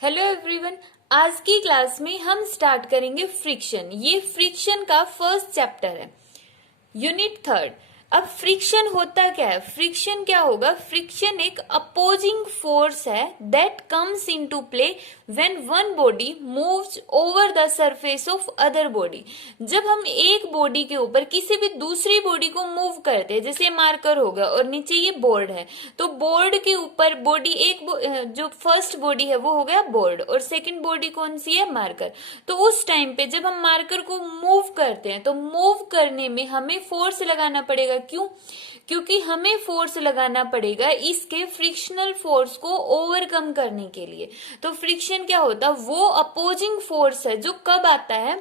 Hello everyone. आज की class में हम स्टार्ट करेंगे फ्रिक्शन। ये फ्रिक्शन का फर्स्ट चैप्टर है, यूनिट थर्ड। अब फ्रिक्शन होता क्या है? फ्रिक्शन क्या होगा? फ्रिक्शन एक अपोजिंग फोर्स है that comes into play when one body moves over the surface of other body. जब हम एक बॉडी के ऊपर किसी भी दूसरी बॉडी को मूव करते हैं, जैसे मार्कर होगा और नीचे ये बोर्ड है, तो बोर्ड के ऊपर बॉडी जो फर्स्ट बॉडी है वो हो गया बोर्ड और सेकंड बॉडी कौन सी है? मार्कर। तो उस टाइम पे जब हम मार्कर को मूव करते हैं तो मूव करने में हमें फोर्स लगाना पड़ेगा। क्यों? क्योंकि हमें फोर्स लगाना पड़ेगा इसके फ्रिक्शनल फोर्स को ओवरकम करने के लिए। तो फ्रिक्शन क्या होता है? वो अपोजिंग फोर्स है जो कब आता है?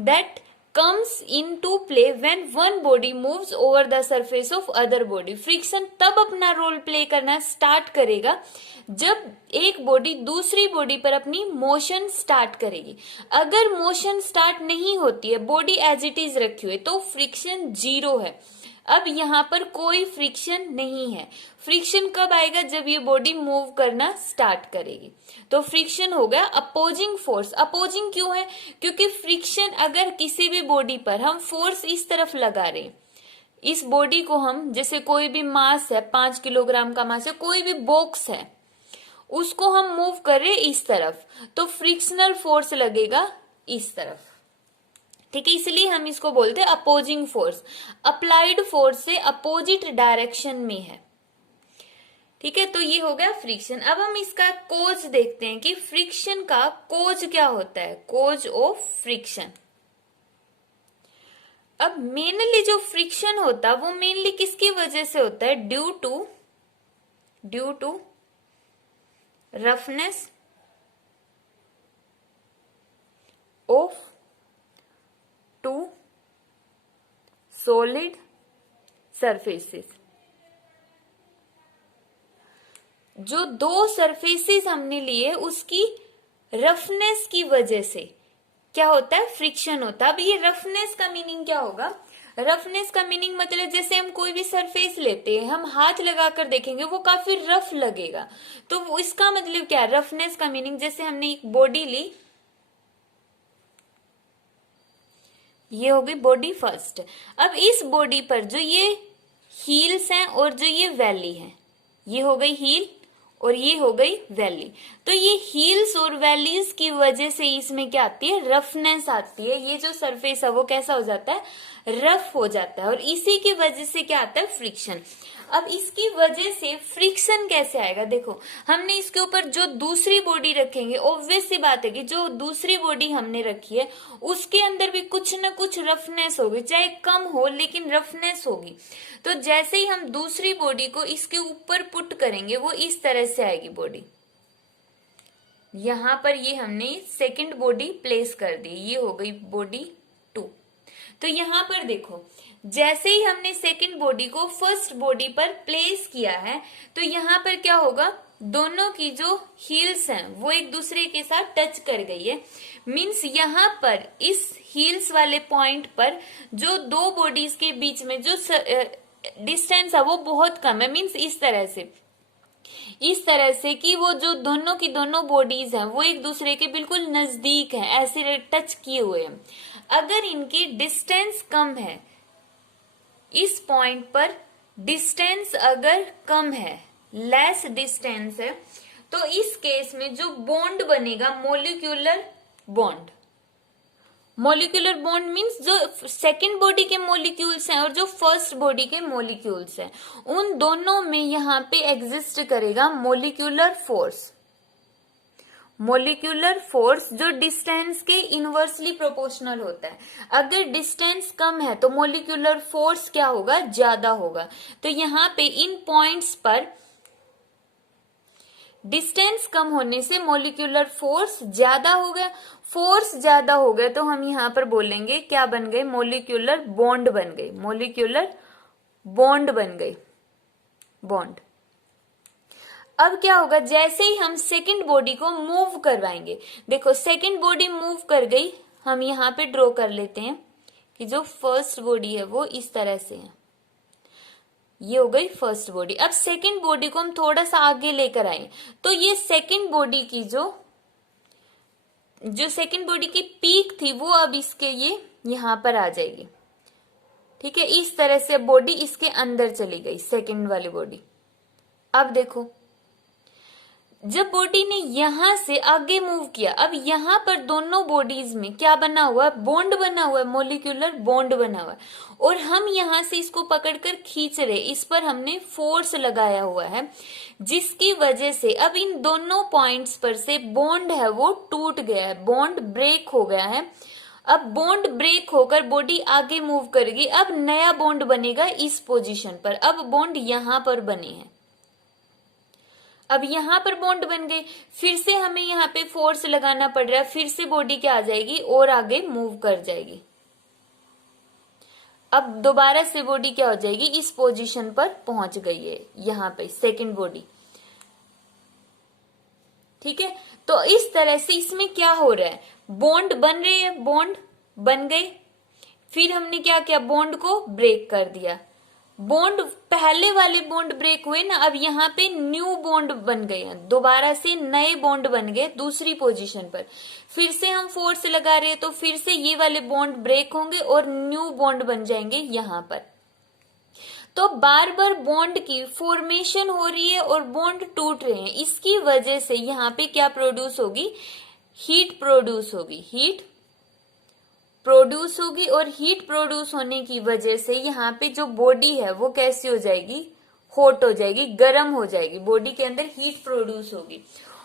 That comes into play when one body moves over the surface of other body। Friction तब अपना रोल प्ले करना स्टार्ट करेगा जब एक बॉडी दूसरी बॉडी पर अपनी मोशन स्टार्ट करेगी। अगर मोशन स्टार्ट नहीं होती है, बॉडी एज इट इज रखी हुई, तो फ्रिक्शन जीरो है। अब यहाँ पर कोई फ्रिक्शन नहीं है। फ्रिक्शन कब आएगा? जब ये बॉडी मूव करना स्टार्ट करेगी। तो फ्रिक्शन हो गया अपोजिंग फोर्स। अपोजिंग क्यों है? क्योंकि फ्रिक्शन अगर किसी भी बॉडी पर हम फोर्स इस तरफ लगा रहे, इस बॉडी को हम, जैसे कोई भी मास है, 5 किलोग्राम का मास है, कोई भी बॉक्स है, उसको हम मूव कर रहे इस तरफ, तो फ्रिक्शनल फोर्स लगेगा इस तरफ। ठीक है, इसलिए हम इसको बोलते हैं अपोजिंग फोर्स। अप्लाइड फोर्स से अपोजिट डायरेक्शन में है। ठीक है, तो ये हो गया फ्रिक्शन। अब हम इसका कोज देखते हैं कि फ्रिक्शन का कोज क्या होता है। Cause of friction. अब मेनली जो फ्रिक्शन होता है वो मेनली किसकी वजह से होता है? Due to roughness of two solid surfaces. जो दो सरफेसेस हमने लिए उसकी रफनेस की वजह से क्या होता है? फ्रिक्शन होता है। अब ये रफनेस का मीनिंग क्या होगा? रफनेस का मीनिंग मतलब जैसे हम कोई भी सरफेस लेते हैं, हम हाथ लगाकर देखेंगे वो काफी रफ लगेगा, तो इसका मतलब क्या? रफनेस का मीनिंग, जैसे हमने एक बॉडी ली, ये हो गई बॉडी फर्स्ट। अब इस बॉडी पर जो ये हील्स हैं और जो ये वैली है, ये हो गई हील और ये हो गई वैली। तो ये हील्स और वैलीज की वजह से इसमें क्या आती है? रफनेस आती है। ये जो सरफेस है वो कैसा हो जाता है? रफ हो जाता है। और इसी की वजह से क्या आता है? फ्रिक्शन। अब इसकी वजह से फ्रिक्शन कैसे आएगा? देखो, हमने इसके ऊपर जो दूसरी बॉडी रखेंगे, ऑब्वियस सी बात है कि जो दूसरी बॉडी हमने रखी है उसके अंदर भी कुछ ना कुछ रफनेस होगी, चाहे कम हो लेकिन रफनेस होगी। तो जैसे ही हम दूसरी बॉडी को इसके ऊपर पुट करेंगे वो इस तरह से आएगी बॉडी। यहां पर ये हमने सेकंड बॉडी प्लेस कर दी, ये हो गई बॉडी 2। तो यहां पर देखो, जैसे ही हमने सेकंड बॉडी को फर्स्ट बॉडी पर प्लेस किया है तो यहां पर क्या होगा? दोनों की जो हील्स हैं वो एक दूसरे के साथ टच कर गई है। मीन्स यहां पर इस हील्स वाले पॉइंट पर जो दो बॉडीज के बीच में जो डिस्टेंस है वो बहुत कम है। मीन्स इस तरह से कि वो जो दोनों की दोनों बॉडीज हैं वो एक दूसरे के बिल्कुल नजदीक हैं, ऐसे टच किए हुए हैं। अगर इनकी डिस्टेंस कम है, इस पॉइंट पर डिस्टेंस अगर कम है, लेस डिस्टेंस है, तो इस केस में जो बॉन्ड बनेगा molecular bond. Molecular bond means जो सेकंड बॉडी के मॉलिक्यूल्स हैं और जो फर्स्ट बॉडी के मॉलिक्यूल्स हैं, उन दोनों में यहाँ पे एग्जिस्ट करेगा मॉलिक्यूलर फोर्स। मॉलिक्यूलर फोर्स जो डिस्टेंस के इनवर्सली प्रोपोर्शनल होता है। अगर डिस्टेंस कम है तो मॉलिक्यूलर फोर्स क्या होगा? ज्यादा होगा। तो यहाँ पे इन पॉइंट्स पर डिस्टेंस कम होने से मॉलिक्यूलर फोर्स ज्यादा हो गया। फोर्स ज्यादा हो गया तो हम यहाँ पर बोलेंगे क्या बन गए? मॉलिक्यूलर बॉन्ड बन गई। मॉलिक्यूलर बॉन्ड बन गई, बॉन्ड। अब क्या होगा? जैसे ही हम सेकंड बॉडी को मूव करवाएंगे, देखो सेकंड बॉडी मूव कर गई, हम यहाँ पे ड्रॉ कर लेते हैं कि जो फर्स्ट बॉडी है वो इस तरह से है, ये हो गई फर्स्ट बॉडी। अब सेकंड बॉडी को हम थोड़ा सा आगे लेकर आए तो ये सेकंड बॉडी की जो जो सेकंड बॉडी की पीक थी वो अब इसके ये यहां पर आ जाएगी। ठीक है, इस तरह से बॉडी इसके अंदर चली गई, सेकंड वाली बॉडी। अब देखो, जब बॉडी ने यहां से आगे मूव किया, अब यहां पर दोनों बॉडीज में क्या बना हुआ है, बॉन्ड बना हुआ है, मोलिकुलर बॉन्ड बना हुआ है, और हम यहां से इसको पकड़कर खींच रहे, इस पर हमने फोर्स लगाया हुआ है, जिसकी वजह से अब इन दोनों पॉइंट्स पर से बॉन्ड है वो टूट गया है, बॉन्ड ब्रेक हो गया है। अब बॉन्ड ब्रेक होकर बॉडी आगे मूव करेगी, अब नया बॉन्ड बनेगा इस पोजीशन पर, अब बॉन्ड यहां पर बने हैं, अब यहां पर बॉन्ड बन गए, फिर से हमें यहाँ पे फोर्स लगाना पड़ रहा है, फिर से बॉडी क्या आ जाएगी और आगे मूव कर जाएगी। अब दोबारा से बॉडी क्या हो जाएगी, इस पोजीशन पर पहुंच गई है, यहाँ पे सेकंड बॉडी। ठीक है, तो इस तरह से इसमें क्या हो रहा है, बॉन्ड बन रहे हैं, बॉन्ड बन गए, फिर हमने क्या किया, बॉन्ड को ब्रेक कर दिया, बॉन्ड पहले वाले बॉन्ड ब्रेक हुए ना, अब यहाँ पे न्यू बॉन्ड बन गए हैं, दोबारा से नए बॉन्ड बन गए दूसरी पोजीशन पर, फिर से हम फोर्स लगा रहे हैं तो फिर से ये वाले बॉन्ड ब्रेक होंगे और न्यू बॉन्ड बन जाएंगे यहाँ पर। तो बार बार बॉन्ड की फॉर्मेशन हो रही है और बॉन्ड टूट रहे हैं, इसकी वजह से यहाँ पे क्या प्रोड्यूस होगी, हीट प्रोड्यूस होगी, हीट प्रोड्यूस होगी, और हीट प्रोड्यूस होने की वजह से यहाँ पे जो बॉडी है वो कैसी हो जाएगी, हॉट हो जाएगी, गर्म हो जाएगी, बॉडी के अंदर हीट प्रोड्यूस होगी,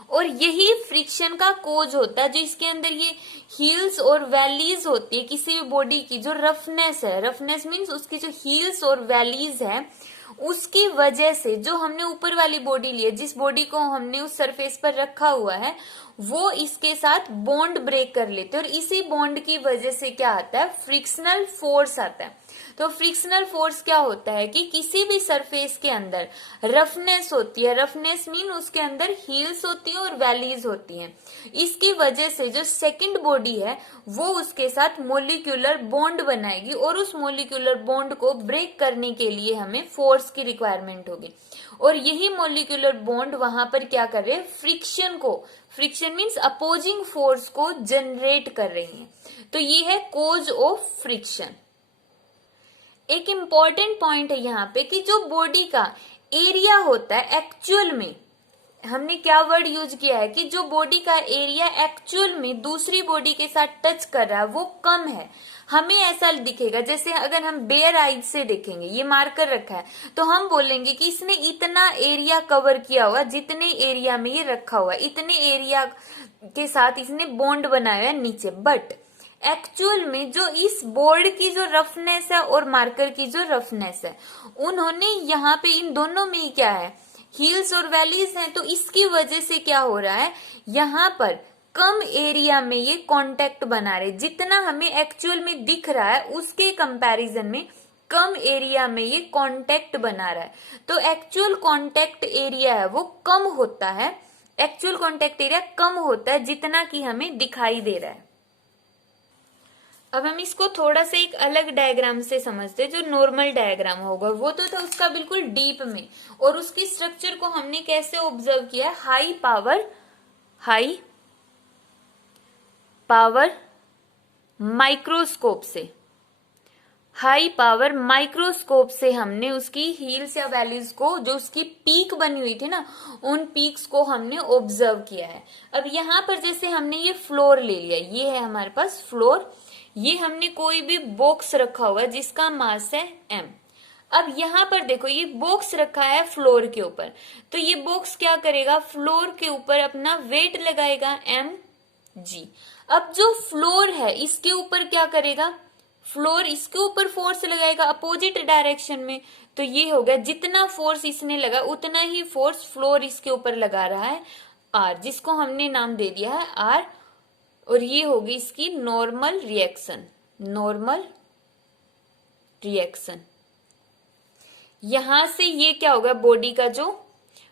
और यही फ्रिक्शन का कोज होता है, जो इसके अंदर ये हील्स और वैलीज होती है किसी भी बॉडी की, जो रफनेस है, रफनेस मीन्स उसकी जो हील्स और वैलीज है, उसकी वजह से जो हमने ऊपर वाली बॉडी ली है, जिस बॉडी को हमने उस सरफेस पर रखा हुआ है, वो इसके साथ बॉन्ड ब्रेक कर लेते हैं, और इसी बॉन्ड की वजह से क्या आता है, फ्रिक्शनल फोर्स आता है। तो फ्रिक्शनल फोर्स क्या होता है कि किसी भी सरफेस के अंदर रफनेस होती है, रफनेस मीन उसके अंदर हील्स होती है और वैलीज होती हैं, इसकी वजह से जो सेकंड बॉडी है वो उसके साथ मोलिकुलर बॉन्ड बनाएगी, और उस मोलिकुलर बॉन्ड को ब्रेक करने के लिए हमें फोर्स की रिक्वायरमेंट होगी, और यही मोलिकुलर बॉन्ड वहां पर क्या कर रहे हैं, फ्रिक्शन को, फ्रिक्शन मीन्स अपोजिंग फोर्स को जनरेट कर रही हैं। तो ये है कोज ऑफ फ्रिक्शन। एक इंपॉर्टेंट पॉइंट है यहाँ पे कि जो बॉडी का एरिया होता है, एक्चुअल में हमने क्या वर्ड यूज किया है कि जो बॉडी का एरिया एक्चुअल में दूसरी बॉडी के साथ टच कर रहा है वो कम है। हमें ऐसा दिखेगा, जैसे अगर हम बेयर आइज से देखेंगे, ये मार्कर रखा है, तो हम बोलेंगे कि इसने इतना एरिया कवर किया हुआ, जितने एरिया में ये रखा हुआ, इतने एरिया के साथ इसने बॉन्ड बनाया है नीचे, बट एक्चुअल में जो इस बोर्ड की जो रफनेस है और मार्कर की जो रफनेस है, उन्होंने यहाँ पे इन दोनों में ही क्या है, हील्स और वैलीज हैं, तो इसकी वजह से क्या हो रहा है, यहाँ पर कम एरिया में ये कांटेक्ट बना रहे, जितना हमें एक्चुअल में दिख रहा है उसके कंपैरिजन में कम एरिया में ये कांटेक्ट बना रहा है। तो एक्चुअल कांटेक्ट एरिया है वो कम होता है, एक्चुअल कांटेक्ट एरिया कम होता है जितना कि हमें दिखाई दे रहा है। अब हम इसको थोड़ा सा एक अलग डायग्राम से समझते हैं, जो नॉर्मल डायग्राम होगा वो तो था उसका बिल्कुल डीप में, और उसकी स्ट्रक्चर को हमने कैसे ऑब्जर्व किया, हाई पावर माइक्रोस्कोप से, हाई पावर माइक्रोस्कोप से हमने उसकी हील्स या वैल्यूज को, जो उसकी पीक बनी हुई थी ना, उन पीक्स को हमने ऑब्जर्व किया है। अब यहाँ पर जैसे हमने ये फ्लोर ले लिया, ये है हमारे पास फ्लोर, ये हमने कोई भी बॉक्स रखा हुआ है जिसका मास है m। अब यहाँ पर देखो ये बॉक्स रखा है फ्लोर के ऊपर, तो ये बॉक्स क्या करेगा, फ्लोर के ऊपर अपना वेट लगाएगा mg। अब जो फ्लोर है इसके ऊपर क्या करेगा, फ्लोर इसके ऊपर फोर्स लगाएगा अपोजिट डायरेक्शन में, तो ये हो गया जितना फोर्स इसने लगा उतना ही फोर्स फ्लोर इसके ऊपर लगा रहा है r, जिसको हमने नाम दे दिया है r, और ये होगी इसकी नॉर्मल रिएक्शन, नॉर्मल रिएक्शन। यहां से ये क्या होगा, बॉडी का जो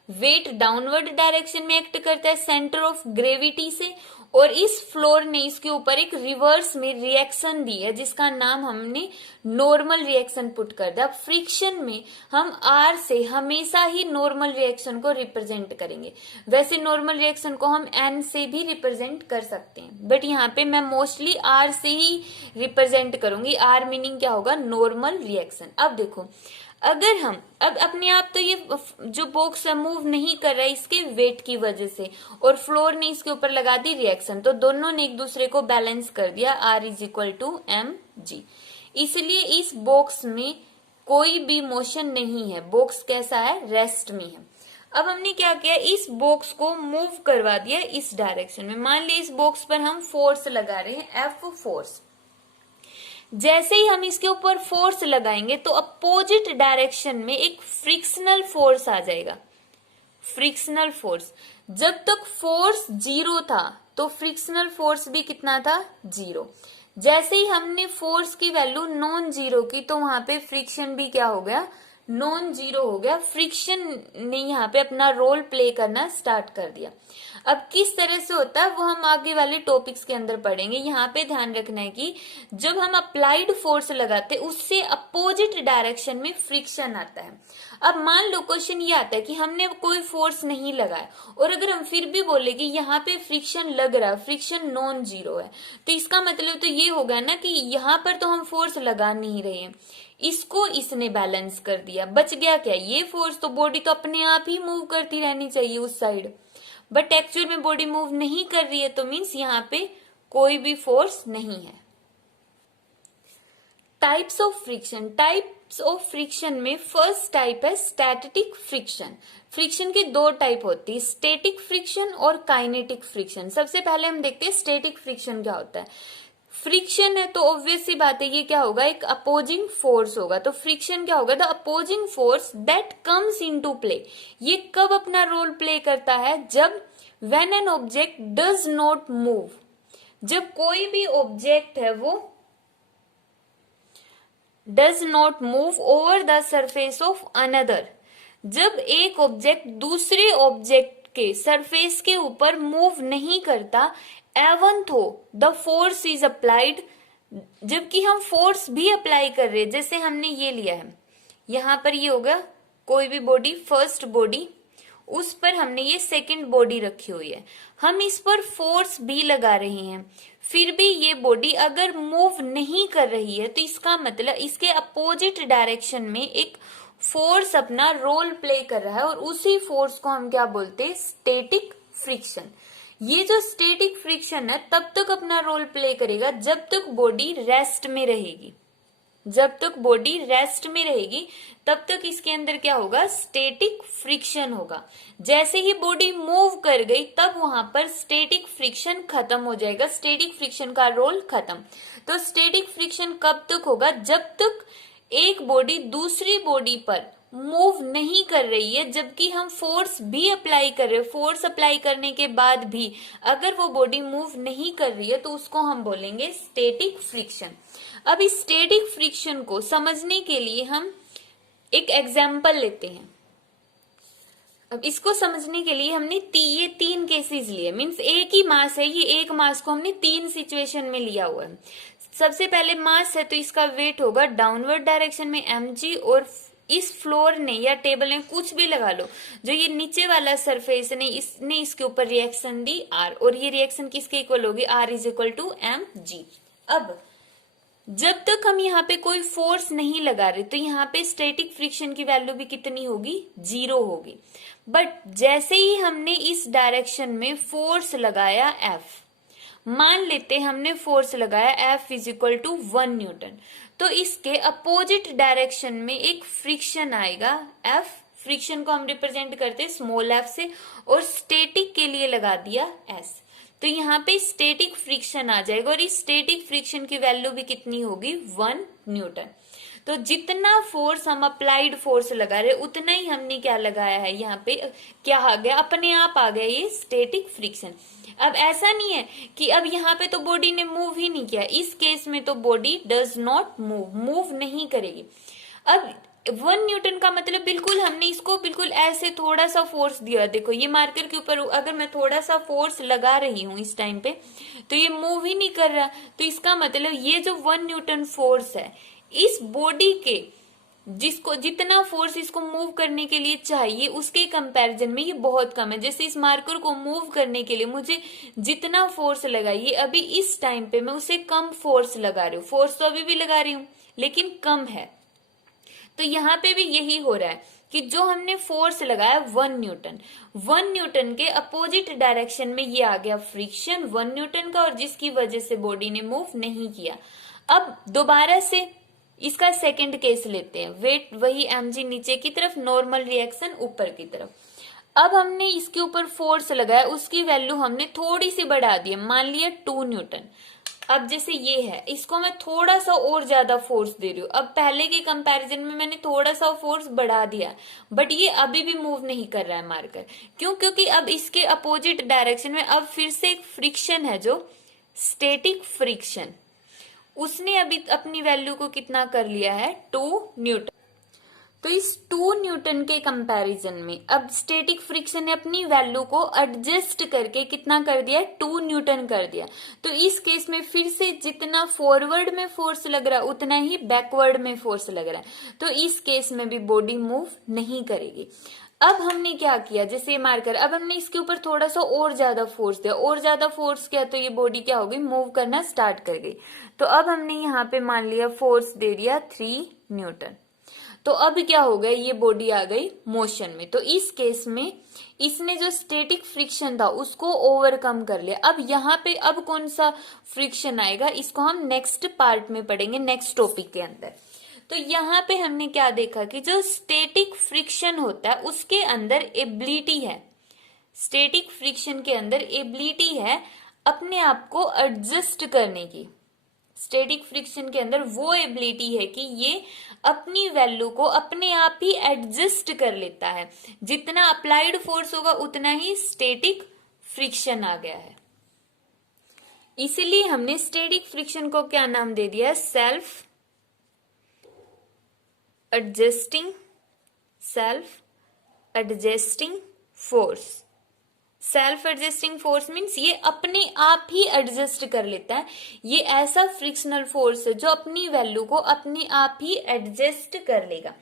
वेट डाउनवर्ड डायरेक्शन में एक्ट करता है सेंटर ऑफ ग्रेविटी से, और इस फ्लोर ने इसके ऊपर एक रिवर्स में रिएक्शन दी है जिसका नाम हमने नॉर्मल रिएक्शन पुट कर दिया। अब फ्रिक्शन में हम आर से हमेशा ही नॉर्मल रिएक्शन को रिप्रेजेंट करेंगे, वैसे नॉर्मल रिएक्शन को हम एन से भी रिप्रेजेंट कर सकते हैं, बट यहाँ पे मैं मोस्टली आर से ही रिप्रेजेंट करूंगी। आर मीनिंग क्या होगा, नॉर्मल रिएक्शन। अब देखो, अगर हम अब अपने आप तो ये जो बॉक्स मूव नहीं कर रहा है इसके वेट की वजह से, और फ्लोर ने इसके ऊपर लगा दी रिएक्शन, तो दोनों ने एक दूसरे को बैलेंस कर दिया, R is equal to M G. इसलिए इस बॉक्स में कोई भी मोशन नहीं है, बॉक्स कैसा है, रेस्ट में है। अब हमने क्या किया, इस बॉक्स को मूव करवा दिया इस डायरेक्शन में। मान लीजिए इस बॉक्स पर हम फोर्स लगा रहे हैं, एफ फोर्स। जैसे ही हम इसके ऊपर फोर्स लगाएंगे तो अपोजिट डायरेक्शन में एक फ्रिक्शनल फोर्स आ जाएगा। फ्रिक्शनल फोर्स, जब तक फोर्स जीरो था तो फ्रिक्शनल फोर्स भी कितना था, जीरो। जैसे ही हमने फोर्स की वैल्यू नॉन जीरो की तो वहां पे फ्रिक्शन भी क्या हो गया, नॉन जीरो हो गया। फ्रिक्शन ने यहाँ पे अपना रोल प्ले करना स्टार्ट कर दिया। अब किस तरह से होता है वो हम आगे वाले टॉपिक्स के अंदर पढ़ेंगे। यहाँ पे ध्यान रखना है कि जब हम अप्लाइड फोर्स लगाते हैं उससे अपोजिट डायरेक्शन में फ्रिक्शन आता है। अब मान लो क्वेश्चन ये आता है कि हमने कोई फोर्स नहीं लगाया और अगर हम फिर भी बोले कि यहाँ पे फ्रिक्शन लग रहा है, फ्रिक्शन नॉन जीरो है, तो इसका मतलब तो ये होगा ना कि यहाँ पर तो हम फोर्स लगा नहीं रहे हैं, इसको इसने बैलेंस कर दिया। बच गया क्या, ये फोर्स। तो बॉडी तो अपने आप ही मूव करती रहनी चाहिए उस साइड, बट एक्चुअल में बॉडी मूव नहीं कर रही है, तो मीन्स यहाँ पे कोई भी फोर्स नहीं है। Types of friction, types of friction में फर्स्ट टाइप है स्टैटिक फ्रिक्शन। फ्रिक्शन की दो टाइप होती है, स्टैटिक फ्रिक्शन और काइनेटिक फ्रिक्शन। सबसे पहले हम देखते हैं स्टैटिक फ्रिक्शन क्या होता है। फ्रिक्शन है तो ऑब्वियस सी बात है, ये क्या होगा, एक अपोजिंग फोर्स होगा। तो फ्रिक्शन क्या होगा, the opposing force that comes into play. ये कब अपना रोल प्ले करता है, जब when an object does not move, जब कोई भी ऑब्जेक्ट है वो does not move over the surface of another. जब एक ऑब्जेक्ट दूसरे ऑब्जेक्ट के सरफेस के ऊपर मूव नहीं करता, एवन थो द फोर्स इज अप्लाइड, जबकि हम फोर्स भी अप्लाई कर रहे हैं। जैसे हमने ये लिया है, यहां पर ये होगा कोई भी बॉडी, फर्स्ट बॉडी, उस पर हमने ये सेकंड बॉडी रखी हुई है, हम इस पर फोर्स भी लगा रहे हैं, फिर भी ये बॉडी अगर मूव नहीं कर रही है तो इसका मतलब इसके अपोजिट डायरेक्शन में एक फोर्स अपना रोल प्ले कर रहा है, और उसी फोर्स को हम क्या बोलते हैं, स्टैटिक फ्रिक्शन। ये जो स्टैटिक फ्रिक्शन है तब तक अपना रोल प्ले करेगा जब तक बॉडी रेस्ट में रहेगी। जब तक बॉडी रेस्ट में रहेगी तब तक इसके अंदर क्या होगा, स्टैटिक फ्रिक्शन होगा। जैसे ही बॉडी मूव कर गई तब वहां पर स्टैटिक फ्रिक्शन खत्म हो जाएगा, स्टैटिक फ्रिक्शन का रोल खत्म। तो स्टैटिक फ्रिक्शन कब तक होगा, जब तक एक बॉडी दूसरी बॉडी पर मूव नहीं कर रही है, जबकि हम फोर्स भी अप्लाई कर रहे हैं। फोर्स अप्लाई करने के बाद भी अगर वो बॉडी मूव नहीं कर रही है तो उसको हम बोलेंगे स्टैटिक फ्रिक्शन। अब इस स्टैटिक फ्रिक्शन को समझने के लिए हम एक एग्जाम्पल लेते हैं। अब इसको समझने के लिए हमने ये तीन केसेस लिए, मीन्स एक ही मास है, ये एक मास को हमने तीन सिचुएशन में लिया हुआ है। सबसे पहले मास है तो इसका वेट होगा डाउनवर्ड डायरेक्शन में mg, और इस फ्लोर ने या टेबल ने कुछ भी लगा लो, जो ये नीचे वाला सरफेस ने इसने इसके ऊपर रिएक्शन दी r, और ये रिएक्शन किसके इक्वल होगी, r is equal to mg। अब जब तक हम यहाँ पे कोई फोर्स नहीं लगा रहे तो यहाँ पे स्टैटिक फ्रिक्शन की वैल्यू भी कितनी होगी, जीरो होगी। बट जैसे ही हमने इस डायरेक्शन में फोर्स लगाया F, मान लेते हमने फोर्स लगाया F is equal to 1 newton, तो इसके अपोजिट डायरेक्शन में एक फ्रिक्शन आएगा F। फ्रिक्शन को हम रिप्रेजेंट करते हैं स्मॉल f से, और स्टैटिक के लिए लगा दिया S। तो यहाँ पे स्टैटिक फ्रिक्शन आ जाएगा, और इस स्टैटिक फ्रिक्शन की वैल्यू भी कितनी होगी, 1 न्यूटन। तो जितना फोर्स हम अप्लाइड फोर्स लगा रहे उतना ही हमने क्या लगाया है, यहाँ पे क्या आ गया, अपने आप आ गया ये स्टैटिक फ्रिक्शन। अब ऐसा नहीं है कि अब यहाँ पे तो बॉडी ने मूव ही नहीं किया, इस केस में तो body does not move, move नहीं करेगी। अब 1 न्यूटन का मतलब बिल्कुल हमने इसको बिल्कुल ऐसे थोड़ा सा फोर्स दिया, देखो ये मार्कर के ऊपर अगर मैं थोड़ा सा फोर्स लगा रही हूं इस टाइम पे तो ये मूव ही नहीं कर रहा, तो इसका मतलब ये जो 1 न्यूटन फोर्स है इस बॉडी के, जिसको जितना फोर्स इसको मूव करने के लिए चाहिए उसके कंपैरिजन में ये बहुत कम है। जैसे इस मार्कर को मूव करने के लिए मुझे जितना फोर्स लगाइए अभी इस टाइम पे मैं उसे कम फोर्स लगा रही हूँ, फोर्स तो अभी भी लगा रही हूँ लेकिन कम है। तो यहाँ पे भी यही हो रहा है कि जो हमने फोर्स लगाया 1 न्यूटन, 1 न्यूटन के अपोजिट डायरेक्शन में ये आ गया फ्रिक्शन 1 न्यूटन का, और जिसकी वजह से बॉडी ने मूव नहीं किया। अब दोबारा से इसका सेकंड केस लेते हैं, वेट वही mg नीचे की तरफ, नॉर्मल रिएक्शन ऊपर की तरफ। अब हमने इसके ऊपर फोर्स लगाया, उसकी वैल्यू हमने थोड़ी सी बढ़ा दी, मान लिया 2 न्यूटन। अब जैसे ये है इसको मैं थोड़ा सा और ज्यादा फोर्स दे रही हूँ, अब पहले के कंपैरिजन में मैंने थोड़ा सा फोर्स बढ़ा दिया बट ये अभी भी मूव नहीं कर रहा है मार्कर। क्यों? क्योंकि अब इसके अपोजिट डायरेक्शन में अब फिर से एक फ्रिक्शन है जो स्टैटिक फ्रिक्शन, उसने अभी अपनी वैल्यू को कितना कर लिया है 2 न्यूटन। तो इस 2 न्यूटन के कंपैरिजन में अब स्टैटिक फ्रिक्शन ने अपनी वैल्यू को एडजस्ट करके कितना कर दिया, 2 न्यूटन कर दिया। तो इस केस में फिर से जितना फॉरवर्ड में फोर्स लग रहा है उतना ही बैकवर्ड में फोर्स लग रहा है, तो इस केस में भी बॉडी मूव नहीं करेगी। अब हमने क्या किया, जैसे ये मार्कर, अब हमने इसके ऊपर थोड़ा सा और ज्यादा फोर्स दिया, और ज्यादा फोर्स किया तो ये बॉडी क्या हो गई, मूव करना स्टार्ट कर गई। तो अब हमने यहाँ पे मान लिया फोर्स दे दिया 3 न्यूटन, तो अब क्या हो गया, ये बॉडी आ गई मोशन में। तो इस केस में इसने जो स्टैटिक फ्रिक्शन था उसको ओवरकम कर लिया। अब यहाँ पे अब कौन सा फ्रिक्शन आएगा, इसको हम नेक्स्ट पार्ट में पढ़ेंगे, नेक्स्ट टॉपिक के अंदर। तो यहाँ पे हमने क्या देखा कि जो स्टैटिक फ्रिक्शन होता है उसके अंदर एबिलिटी है, स्टैटिक फ्रिक्शन के अंदर एबिलिटी है अपने आप को एडजस्ट करने की। स्टैटिक फ्रिक्शन के अंदर वो एबिलिटी है कि ये अपनी वैल्यू को अपने आप ही एडजस्ट कर लेता है, जितना अप्लाइड फोर्स होगा उतना ही स्टैटिक फ्रिक्शन आ गया है। इसलिए हमने स्टैटिक फ्रिक्शन को क्या नाम दे दिया, self adjusting force. Self adjusting force means ये अपने आप ही एडजस्ट कर लेता है, ये ऐसा फ्रिक्शनल फोर्स है जो अपनी वैल्यू को अपने आप ही एडजस्ट कर लेगा।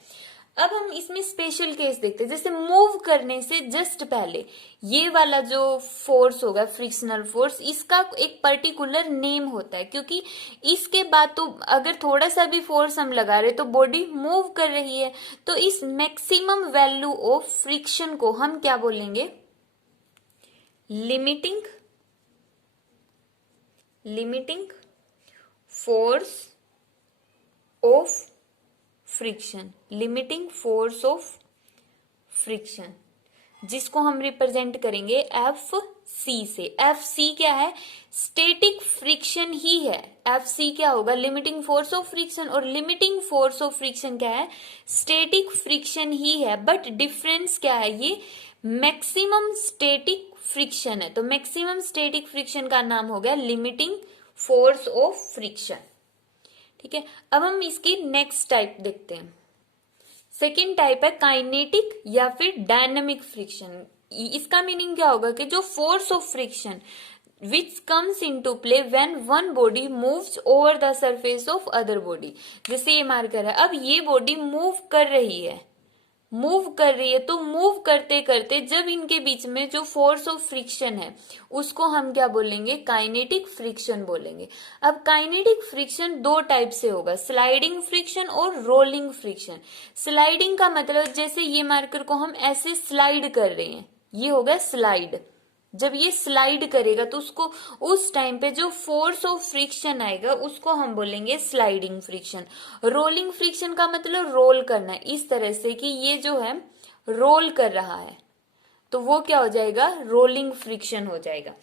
अब हम इसमें स्पेशल केस देखते हैं, जैसे मूव करने से जस्ट पहले ये वाला जो फोर्स होगा फ्रिक्शनल फोर्स, इसका एक पर्टिकुलर नेम होता है, क्योंकि इसके बाद तो अगर थोड़ा सा भी फोर्स हम लगा रहे तो बॉडी मूव कर रही है। तो इस मैक्सिमम वैल्यू ऑफ फ्रिक्शन को हम क्या बोलेंगे, limiting force of friction, limiting force of friction, जिसको हम रिप्रेजेंट करेंगे एफ सी से। एफ सी क्या है, स्टैटिक फ्रिक्शन ही है। एफ सी क्या होगा, लिमिटिंग फोर्स ऑफ फ्रिक्शन, और लिमिटिंग फोर्स ऑफ फ्रिक्शन क्या है, स्टैटिक फ्रिक्शन ही है। बट डिफरेंस क्या है, ये मैक्सिमम स्टैटिक फ्रिक्शन है, तो मैक्सिमम स्टैटिक फ्रिक्शन का नाम हो गया लिमिटिंग फोर्स ऑफ फ्रिक्शन। ठीक है, अब हम इसकी नेक्स्ट टाइप देखते हैं। सेकेंड टाइप है काइनेटिक या फिर डायनामिक फ्रिक्शन। इसका मीनिंग क्या होगा कि जो force of friction which comes into play when one body moves over the surface of other body. जैसे ये मार्कर है, अब ये बॉडी मूव कर रही है, तो मूव करते करते जब इनके बीच में जो फोर्स ऑफ फ्रिक्शन है उसको हम क्या बोलेंगे, काइनेटिक फ्रिक्शन बोलेंगे। अब काइनेटिक फ्रिक्शन दो टाइप से होगा, स्लाइडिंग फ्रिक्शन और रोलिंग फ्रिक्शन। स्लाइडिंग का मतलब जैसे ये मार्कर को हम ऐसे स्लाइड कर रहे हैं, ये होगा स्लाइड। जब ये स्लाइड करेगा तो उसको उस टाइम पे जो फोर्स ऑफ फ्रिक्शन आएगा उसको हम बोलेंगे स्लाइडिंग फ्रिक्शन। रोलिंग फ्रिक्शन का मतलब रोल करना, इस तरह से कि ये जो है रोल कर रहा है, तो वो क्या हो जाएगा, रोलिंग फ्रिक्शन हो जाएगा।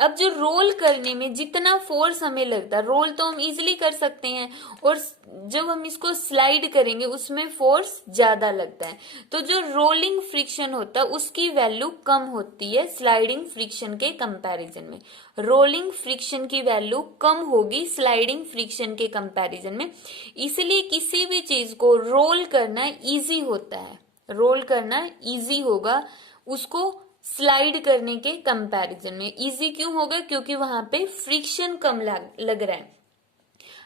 अब जो रोल करने में जितना फोर्स हमें लगता है, रोल तो हम इजीली कर सकते हैं, और जब हम इसको स्लाइड करेंगे उसमें फोर्स ज्यादा लगता है। तो जो रोलिंग फ्रिक्शन होता है उसकी वैल्यू कम होती है स्लाइडिंग फ्रिक्शन के कंपैरिजन में। रोलिंग फ्रिक्शन की वैल्यू कम होगी स्लाइडिंग फ्रिक्शन के कंपैरिजन में। इसलिए किसी भी चीज को रोल करना इजी होता है, रोल करना इजी होगा उसको स्लाइड करने के कंपैरिजन में। इजी क्यों होगा? क्योंकि वहां पे फ्रिक्शन कम लग रहा है।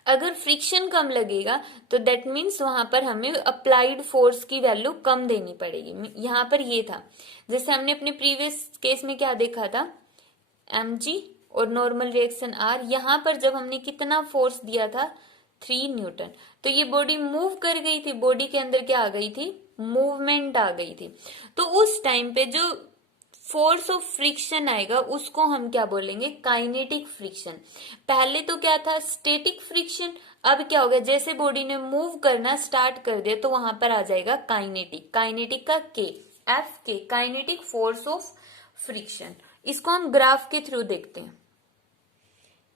अगर फ्रिक्शन कम लगेगा तो दैट मीन्स वहां पर हमें अप्लाइड फोर्स की वैल्यू कम देनी पड़ेगी। यहां पर ये था, जैसे हमने अपने प्रीवियस केस में क्या देखा था, mg और नॉर्मल रिएक्शन r। यहां पर जब हमने कितना फोर्स दिया था, 3 न्यूटन, तो ये बॉडी मूव कर गई थी, बॉडी के अंदर क्या आ गई थी, मूवमेंट आ गई थी। तो उस टाइम पे जो फोर्स ऑफ फ्रिक्शन आएगा उसको हम क्या बोलेंगे, काइनेटिक फ्रिक्शन। पहले तो क्या था, स्टेटिक फ्रिक्शन। अब क्या हो गया, जैसे बॉडी ने मूव करना स्टार्ट कर दिया तो वहां पर आ जाएगा काइनेटिक। काइनेटिक का के, एफ के, काइनेटिक फोर्स ऑफ फ्रिक्शन। इसको हम ग्राफ के थ्रू देखते हैं।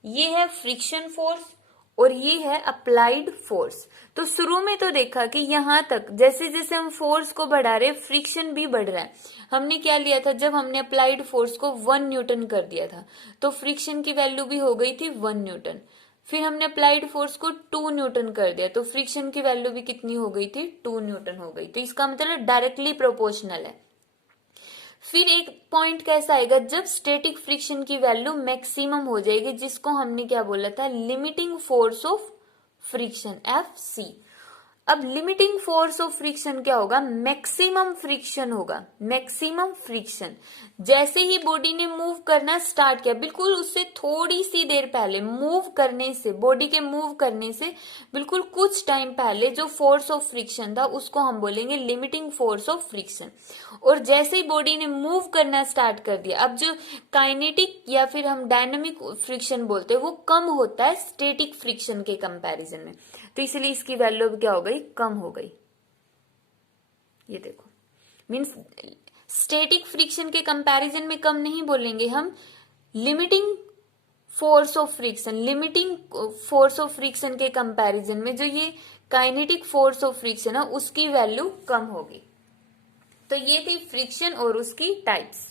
ये है फ्रिक्शन फोर्स और ये है अप्लाइड फोर्स। तो शुरू में तो देखा कि यहां तक जैसे जैसे हम फोर्स को बढ़ा रहे फ्रिक्शन भी बढ़ रहा है। हमने क्या लिया था, जब हमने अप्लाइड फोर्स को 1 न्यूटन कर दिया था तो फ्रिक्शन की वैल्यू भी हो गई थी 1 न्यूटन। फिर हमने अप्लाइड फोर्स को 2 न्यूटन कर दिया तो फ्रिक्शन की वैल्यू भी कितनी हो गई थी, 2 न्यूटन हो गई। तो इसका मतलब डायरेक्टली प्रोपोर्शनल है। फिर एक पॉइंट कैसा आएगा, जब स्टैटिक फ्रिक्शन की वैल्यू मैक्सिमम हो जाएगी, जिसको हमने क्या बोला था, limiting force of friction, F. अब लिमिटिंग फोर्स ऑफ फ्रिक्शन क्या होगा, मैक्सिमम फ्रिक्शन होगा, मैक्सिमम फ्रिक्शन। जैसे ही बॉडी ने मूव करना स्टार्ट किया, बिल्कुल उससे थोड़ी सी देर पहले मूव करने से, बॉडी के मूव करने से बिल्कुल कुछ टाइम पहले जो फोर्स ऑफ फ्रिक्शन था उसको हम बोलेंगे लिमिटिंग फोर्स ऑफ फ्रिक्शन। और जैसे ही बॉडी ने मूव करना स्टार्ट कर दिया, अब जो काइनेटिक या फिर हम डायनामिक फ्रिक्शन बोलते हैं वो कम होता है स्टैटिक फ्रिक्शन के कंपैरिजन में। तो इसलिए इसकी वैल्यू अब क्या हो गई, कम हो गई। ये देखो, मीन्स स्टैटिक फ्रिक्शन के कंपैरिजन में कम नहीं बोलेंगे हम, limiting force of friction, limiting force of friction के कंपैरिजन में जो ये काइनेटिक फोर्स ऑफ फ्रिक्शन है उसकी वैल्यू कम होगी। तो ये थी फ्रिक्शन और उसकी टाइप्स।